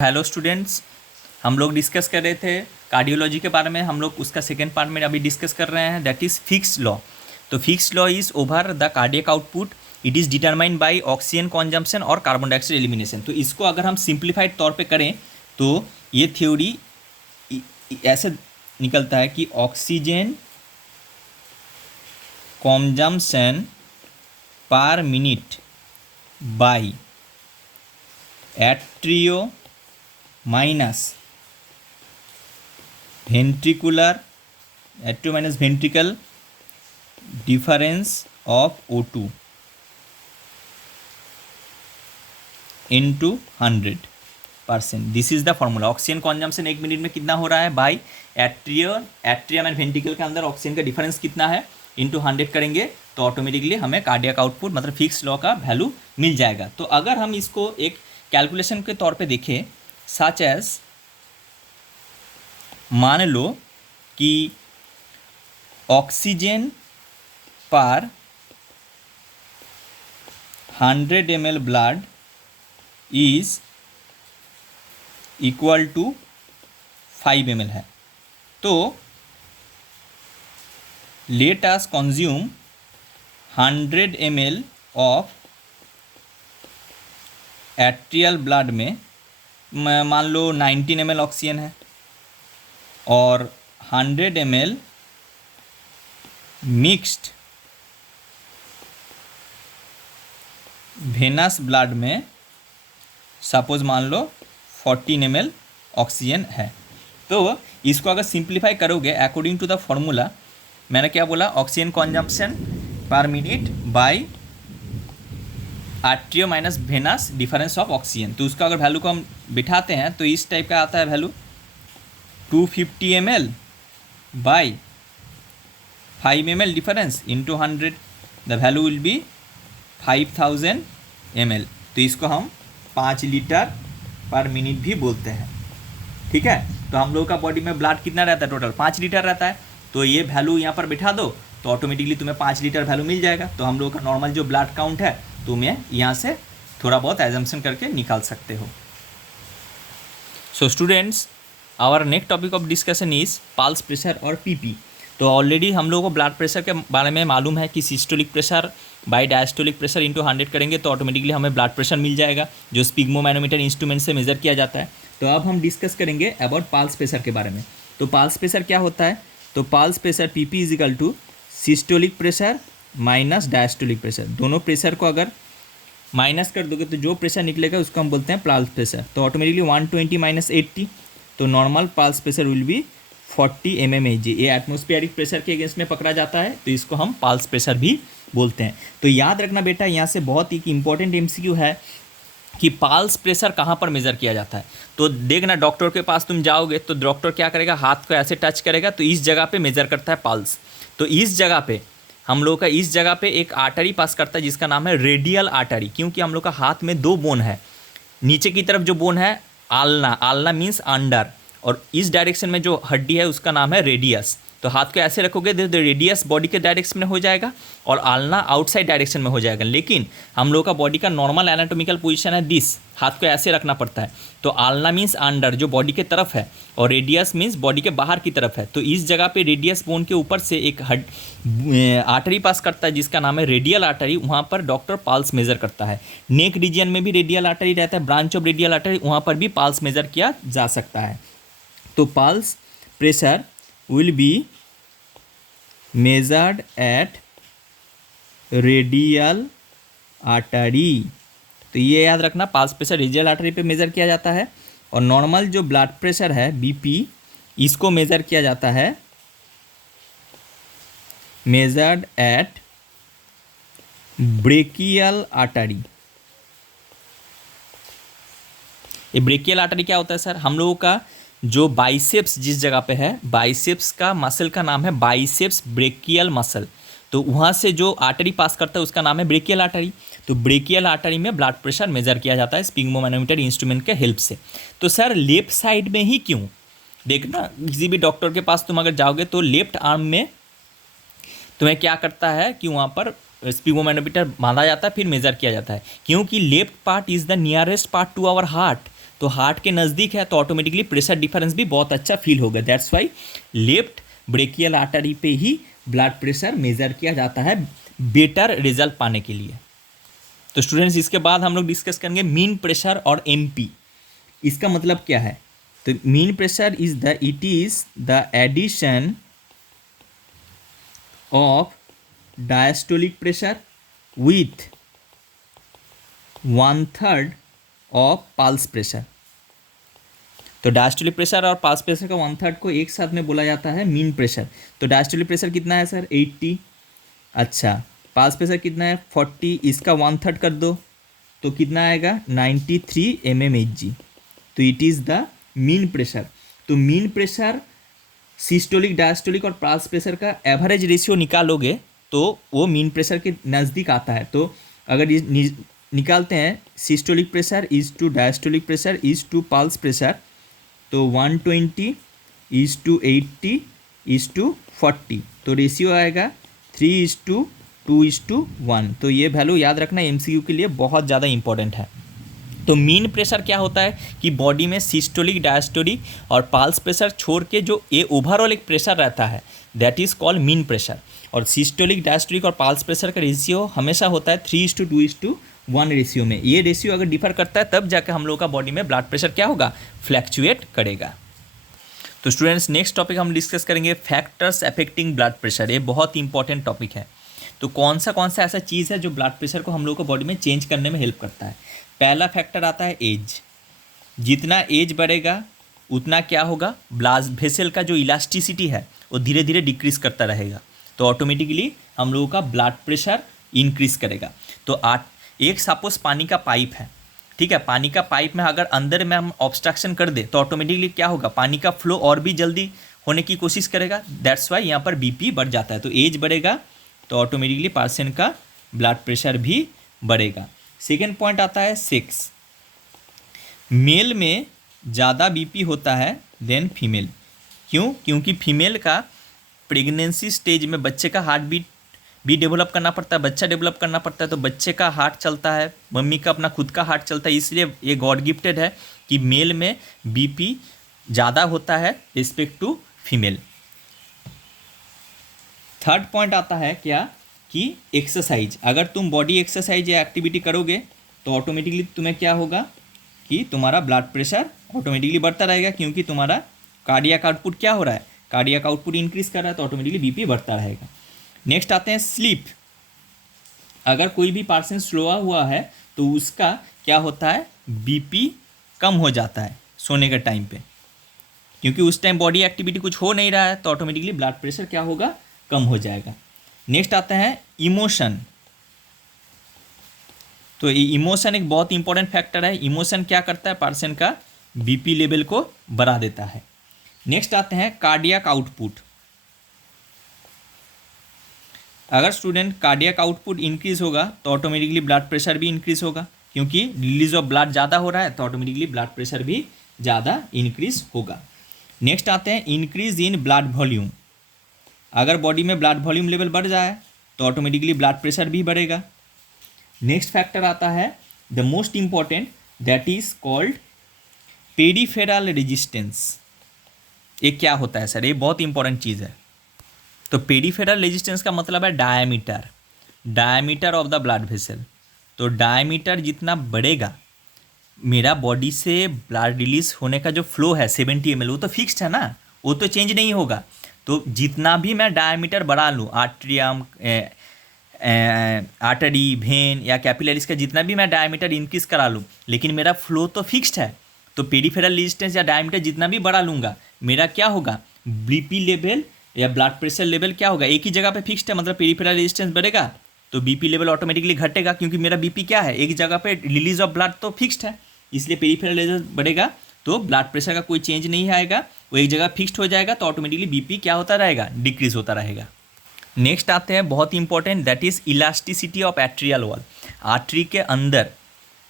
Hello students, हम लोग discuss कर रहे थे कार्डियोलॉजी के बारे में। हम लोग उसका सेकेंड पार्ट में अभी डिस्कस कर रहे हैं, दैट इज़ फिक्स्ड लॉ। तो fixed law is over the cardiac output, it is determined by oxygen consumption और कार्बन डाइऑक्साइड एलिमिनेशन। तो इसको अगर हम सिंप्लीफाइड तौर पे करें तो ये थ्योरी ऐसे निकलता है कि oxygen consumption per minute by atrio minus ventricular atrio minus ventricle difference of O2 into 100%। This is the formula. Oxygen consumption 1 minute में कितना हो रहा है बाई एट्रियम एंड वेंट्रिकल के अंदर ऑक्सीजन का डिफरेंस कितना है इंटू 100 करेंगे तो ऑटोमेटिकली हमें कार्डियक आउटपुट मतलब फिक्स लॉ का वैल्यू मिल जाएगा। तो अगर हम इसको एक कैलकुलेशन के तौर पे देखें, सच एज मान लो कि ऑक्सीजन पर 100 ml blood is equal to 5 ml है। तो let us consume 100 ml of atrial blood में मान लो 19 ml ऑक्सीजन है और 100 ml मिक्स्ड वेनस ब्लड में सपोज मान लो 14 ml ऑक्सीजन है। तो इसको अगर सिंप्लीफाई करोगे अकॉर्डिंग टू द फॉर्मूला, मैंने क्या बोला, oxygen consumption per minute by arterio minus venous difference of oxygen. तो उसका अगर वैल्यू को हम बिठाते हैं तो इस टाइप का आता है value 250 ml by 5 ml difference into 100, the value will be 5000 ml। तो इसको हम 5 लीटर पर मिनट भी बोलते हैं। ठीक है, तो हम लोगों का बॉडी में ब्लड कितना रहता है, टोटल 5 लीटर रहता है। तो ये वैल्यू यहाँ पर बिठा दो तो ऑटोमेटिकली तुम्हें 5 लीटर वैल्यू मिल जाएगा। तो हम लोगों का नॉर्मल जो ब्लड काउंट है तुम्हें यहाँ से थोड़ा बहुत एजम्पशन करके निकाल सकते हो। So students, our next topic of discussion is pulse pressure और पीपी। तो ऑलरेडी हम लोगों को ब्लड प्रेशर के बारे में मालूम है कि systolic pressure by diastolic pressure into 100 करेंगे तो ऑटोमेटिकली हमें ब्लड प्रेशर मिल जाएगा जो स्पिग्मोमैनोमीटर इंस्ट्रूमेंट से मेजर किया जाता है। तो अब हम डिस्कस करेंगे अबाउट पल्स प्रेशर के बारे में। तो पल्स प्रेशर क्या होता है, तो pulse pressure PP is equal to systolic pressure minus diastolic pressure. दोनों प्रेशर को अगर माइनस कर दोगे तो जो प्रेशर निकलेगा उसको हम बोलते हैं पल्स प्रेशर। तो ऑटोमेटिकली 120 माइनस 80, तो normal pulse pressure will be 40 mmHg। ये एटमोस्फेरिक प्रेशर के अगेंस्ट में पकड़ा जाता है तो इसको हम पल्स प्रेशर भी बोलते हैं। तो याद रखना बेटा, यहाँ से बहुत ही इंपॉर्टेंट MCQ है कि पल्स प्रेशर कहाँ पर मेज़र किया जाता है। तो देखना, डॉक्टर के पास तुम जाओगे तो डॉक्टर क्या करेगा, हाथ को ऐसे टच करेगा तो इस जगह पे मेज़र करता है पल्स। तो इस जगह पे हम लोग का इस जगह पे एक आर्टरी पास करता है जिसका नाम है रेडियल आर्टरी, क्योंकि हम लोग का हाथ में 2 बोन है। नीचे की तरफ जो बोन है आल्ना, आल्ना मीन्स अंडर, और इस डायरेक्शन में जो हड्डी है उसका नाम है रेडियस। तो हाथ को ऐसे रखोगे तो रेडियस बॉडी के डायरेक्शन में हो जाएगा और आल्ना आउटसाइड डायरेक्शन में हो जाएगा। लेकिन हम लोग का बॉडी का नॉर्मल एनाटोमिकल पोजीशन है दिस, हाथ को ऐसे रखना पड़ता है। तो आल्ना मीन्स अंडर जो बॉडी के तरफ है और रेडियस मीन्स बॉडी के बाहर की तरफ है। तो इस जगह पे रेडियस बोन के ऊपर से एक आर्टरी पास करता है जिसका नाम है रेडियल आर्टरी, वहाँ पर डॉक्टर पल्स मेजर करता है। नेक रीजन में भी रेडियल आर्टरी रहता है, ब्रांच ऑफ रेडियल आर्टरी, वहाँ पर भी पल्स मेजर किया जा सकता है। तो pulse pressure will be measured eight radial artery. तो ये याद रखना, पल्स प्रेशर रेडियल आर्टरी पे मेज़र किया जाता है। और नॉर्मल जो ब्लड प्रेशर है BP, इसको मेज़र किया जाता है मेजर्ड एट ब्रेकियल आर्टरी। ये ब्रेकियल आर्टरी क्या होता है सर, हम लोगों का जो बाइसेप्स जिस जगह पे है, बाइसेप्स का मसल का नाम है बाइसेप्स ब्रेकियल मसल। तो वहाँ से जो आर्टरी पास करता है उसका नाम है ब्रेकियल आर्टरी। तो ब्रेकियल आर्टरी में ब्लड प्रेशर मेजर किया जाता है स्पिग्मोमैनोमीटर इंस्ट्रूमेंट के हेल्प से। तो सर लेफ्ट साइड में ही क्यों, देखना किसी भी डॉक्टर के पास तुम अगर जाओगे तो लेफ्ट आर्म में तुम्हें क्या करता है कि वहाँ पर स्पिग्मोमैनोमीटर बांधा जाता है, फिर मेजर किया जाता है, क्योंकि left part is the nearest part to our heart. तो हार्ट के नज़दीक है तो ऑटोमेटिकली प्रेशर डिफरेंस भी बहुत अच्छा फील होगा। That's why left brachial artery पे ही ब्लड प्रेशर मेज़र किया जाता है बेटर रिजल्ट पाने के लिए। तो स्टूडेंट्स इसके बाद हम लोग डिस्कस करेंगे मीन प्रेशर और एमपी। इसका मतलब क्या है? तो mean pressure it is the addition of diastolic pressure with 1/3 of pulse pressure. तो डायस्टोलिक प्रेशर और पल्स प्रेशर का 1/3 को एक साथ में बोला जाता है मीन प्रेशर। तो डायस्टोलिक प्रेशर कितना है सर? 80। अच्छा, पल्स प्रेशर कितना है? 40। इसका 1/3 कर दो तो कितना आएगा? 93 mmHg। तो it is the mean pressure. तो मीन प्रेशर सिस्टोलिक, डायस्टोलिक और पल्स प्रेशर का एवरेज रेशियो निकालोगे तो वो मीन प्रेशर के नज़दीक आता है। तो अगर निकालते हैं systolic pressure is to diastolic pressure is to pulse pressure, तो 120 इज टू 80 इज टू 40, तो रेशियो आएगा 3:2:1। तो ये वैल्यू याद रखना एमसीक्यू के लिए बहुत ज़्यादा इंपॉर्टेंट है। तो मीन प्रेशर क्या होता है कि बॉडी में सिस्टोलिक, डायस्टोलिक और पल्स प्रेशर छोड़ के जो ये ओवरऑल एक प्रेशर रहता है that is called mean pressure. और सिस्टोलिक, डायस्टोलिक और पल्स प्रेशर का रेशियो हमेशा होता है 3:2:1 रेशियो में। ये रेशियो अगर डिफर करता है तब जाकर हम लोग का बॉडी में ब्लड प्रेशर क्या होगा? फ्लैक्चुएट करेगा। तो स्टूडेंट्स नेक्स्ट टॉपिक हम डिस्कस करेंगे फैक्टर्स अफेक्टिंग ब्लड प्रेशर। ये बहुत इंपॉर्टेंट टॉपिक है। तो कौन सा ऐसा चीज़ है जो ब्लड प्रेशर को हम लोग को बॉडी में चेंज करने में हेल्प करता है? पहला फैक्टर आता है एज। जितना एज बढ़ेगा उतना क्या होगा? ब्लड वेसल का जो इलास्टिसिटी है वो धीरे धीरे डिक्रीज करता रहेगा, तो ऑटोमेटिकली हम लोगों का ब्लड प्रेशर इंक्रीज करेगा। तो एक सपोज पानी का पाइप है, ठीक है, पानी का पाइप में अगर अंदर में हम ऑब्स्ट्रक्शन कर दे तो ऑटोमेटिकली क्या होगा? पानी का फ्लो और भी जल्दी होने की कोशिश करेगा। दैट्स वाई यहाँ पर बीपी बढ़ जाता है। तो एज बढ़ेगा तो ऑटोमेटिकली पर्सन का ब्लड प्रेशर भी बढ़ेगा। सेकेंड पॉइंट आता है सेक्स। मेल में ज़्यादा बीपी होता है देन फीमेल। क्यों? क्योंकि फीमेल का प्रेगनेंसी स्टेज में बच्चे का हार्ट बीट भी डेवलप करना पड़ता है, बच्चा डेवलप करना पड़ता है। तो बच्चे का हार्ट चलता है, मम्मी का अपना खुद का हार्ट चलता है, इसलिए ये गॉड गिफ्टेड है कि मेल में बीपी ज़्यादा होता है respect to female. Third point आता है क्या कि एक्सरसाइज। अगर तुम बॉडी एक्सरसाइज या एक्टिविटी करोगे तो ऑटोमेटिकली तुम्हें क्या होगा कि तुम्हारा ब्लड प्रेशर ऑटोमेटिकली बढ़ता रहेगा, क्योंकि तुम्हारा कार्डियक आउटपुट क्या हो रहा है? कार्डियक आउटपुट इंक्रीज कर रहा है, तो ऑटोमेटिकली बीपी बढ़ता रहेगा। नेक्स्ट आते हैं स्लीप। अगर कोई भी पर्सन सोया हुआ है तो उसका क्या होता है? बीपी कम हो जाता है सोने के टाइम पे, क्योंकि उस टाइम बॉडी एक्टिविटी कुछ हो नहीं रहा है, तो ऑटोमेटिकली ब्लड प्रेशर क्या होगा? कम हो जाएगा। नेक्स्ट आता है इमोशन। तो ये इमोशन एक बहुत इंपॉर्टेंट फैक्टर है। इमोशन क्या करता है? पर्सन का बीपी लेवल को बढ़ा देता है। नेक्स्ट आते हैं कार्डियक आउटपुट। अगर स्टूडेंट कार्डियक आउटपुट इंक्रीज होगा तो ऑटोमेटिकली ब्लड प्रेशर भी इंक्रीज होगा, क्योंकि रिलीज ऑफ ब्लड ज़्यादा हो रहा है तो ऑटोमेटिकली ब्लड प्रेशर भी ज़्यादा इंक्रीज होगा। नेक्स्ट आते हैं इंक्रीज इन ब्लड वॉल्यूम। अगर बॉडी में ब्लड वॉल्यूम लेवल बढ़ जाए तो ऑटोमेटिकली ब्लड प्रेशर भी बढ़ेगा। नेक्स्ट फैक्टर आता है the most important, that is called peripheral resistance. ये क्या होता है सर? ये बहुत इंपॉर्टेंट चीज़ है। तो पेरिफेरल रेजिस्टेंस का मतलब है diameter of the blood vessel. तो डायमीटर जितना बढ़ेगा, मेरा बॉडी से ब्लड रिलीज होने का जो फ्लो है 70 ml, वो तो फिक्स्ड है ना, वो तो चेंज नहीं होगा। तो जितना भी मैं डायमीटर बढ़ा लूँ, आर्ट्रियम, आर्टरी, वेन या कैपिलरीज का जितना भी मैं डायमीटर इंक्रीज करा लूँ, लेकिन मेरा फ्लो तो फिक्स्ड है। तो पेरिफेरल रेजिस्टेंस या डायमीटर जितना भी बढ़ा लूँगा, मेरा क्या होगा? बीपी लेवल या ब्लड प्रेशर लेवल क्या होगा? एक ही जगह पे फिक्स्ड है, मतलब पेरिफेरल रेजिस्टेंस बढ़ेगा तो बीपी लेवल ऑटोमेटिकली घटेगा, क्योंकि मेरा बीपी क्या है? एक जगह पे रिलीज ऑफ ब्लड तो फिक्स्ड है, इसलिए पेरिफेरल रेजिस्टेंस बढ़ेगा तो ब्लड प्रेशर का कोई चेंज नहीं आएगा, वो एक जगह फिक्स्ड हो जाएगा, तो ऑटोमेटिकली बीपी क्या होता रहेगा? डिक्रीज होता रहेगा। नेक्स्ट आते हैं बहुत important, that is elasticity of atrial wall. Artery के अंदर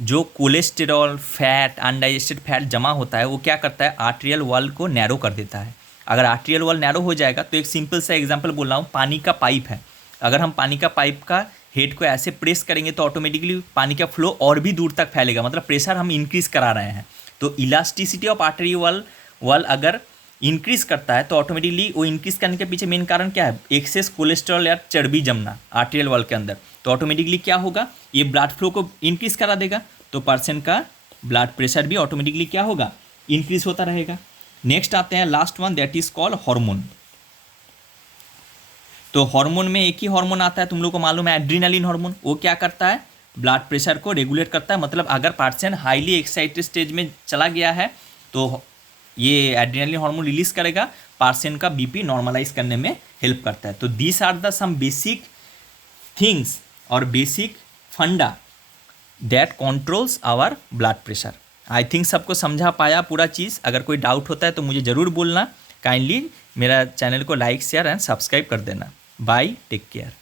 जो कोलेस्टेरॉल, फैट, अनडाइजेस्टेड फैट जमा होता है, वो क्या करता है? आर्टरियल वॉल को नैरो कर देता है। अगर आर्टरियल वॉल नैरो हो जाएगा तो एक सिंपल सा एग्जांपल बोल रहा हूँ, पानी का पाइप है। अगर हम पानी का पाइप का हेड को ऐसे प्रेस करेंगे तो ऑटोमेटिकली पानी का फ्लो और भी दूर तक फैलेगा, मतलब प्रेशर हम इंक्रीज करा रहे हैं। तो इलास्टिसिटी ऑफ आर्टरी वॉल अगर इंक्रीज करता है तो ऑटोमेटिकली वो इंक्रीज करने के पीछे मेन कारण क्या है, एक्सेस कोलेस्ट्रॉल या चर्बी जमना आर्टेरियल वॉल के अंदर। तो ऑटोमेटिकली क्या होगा, ये ब्लड फ्लो को इंक्रीज करा देगा, तो पर्सन का ब्लड प्रेशर भी ऑटोमेटिकली क्या होगा, इंक्रीज होता रहेगा। नेक्स्ट आते हैं last one, that is called hormone. तो हार्मोन में एक ही हार्मोन आता है, तुम लोग को मालूम है, एड्रीनालिन हार्मोन। वो क्या करता है, ब्लड प्रेशर को रेगुलेट करता है। मतलब अगर पर्सन हाईली एक्साइटेड स्टेज में चला गया है तो ये एड्रेनालिन हार्मोन रिलीज करेगा, पर्सन का बीपी नॉर्मलाइज करने में हेल्प करता है। तो these are the some basic things और basic funda that controls our blood pressure. I think सबको समझा पाया पूरा चीज़। अगर कोई डाउट होता है तो मुझे ज़रूर बोलना। काइंडली मेरा चैनल को लाइक शेयर एंड सब्सक्राइब कर देना। Bye, take care.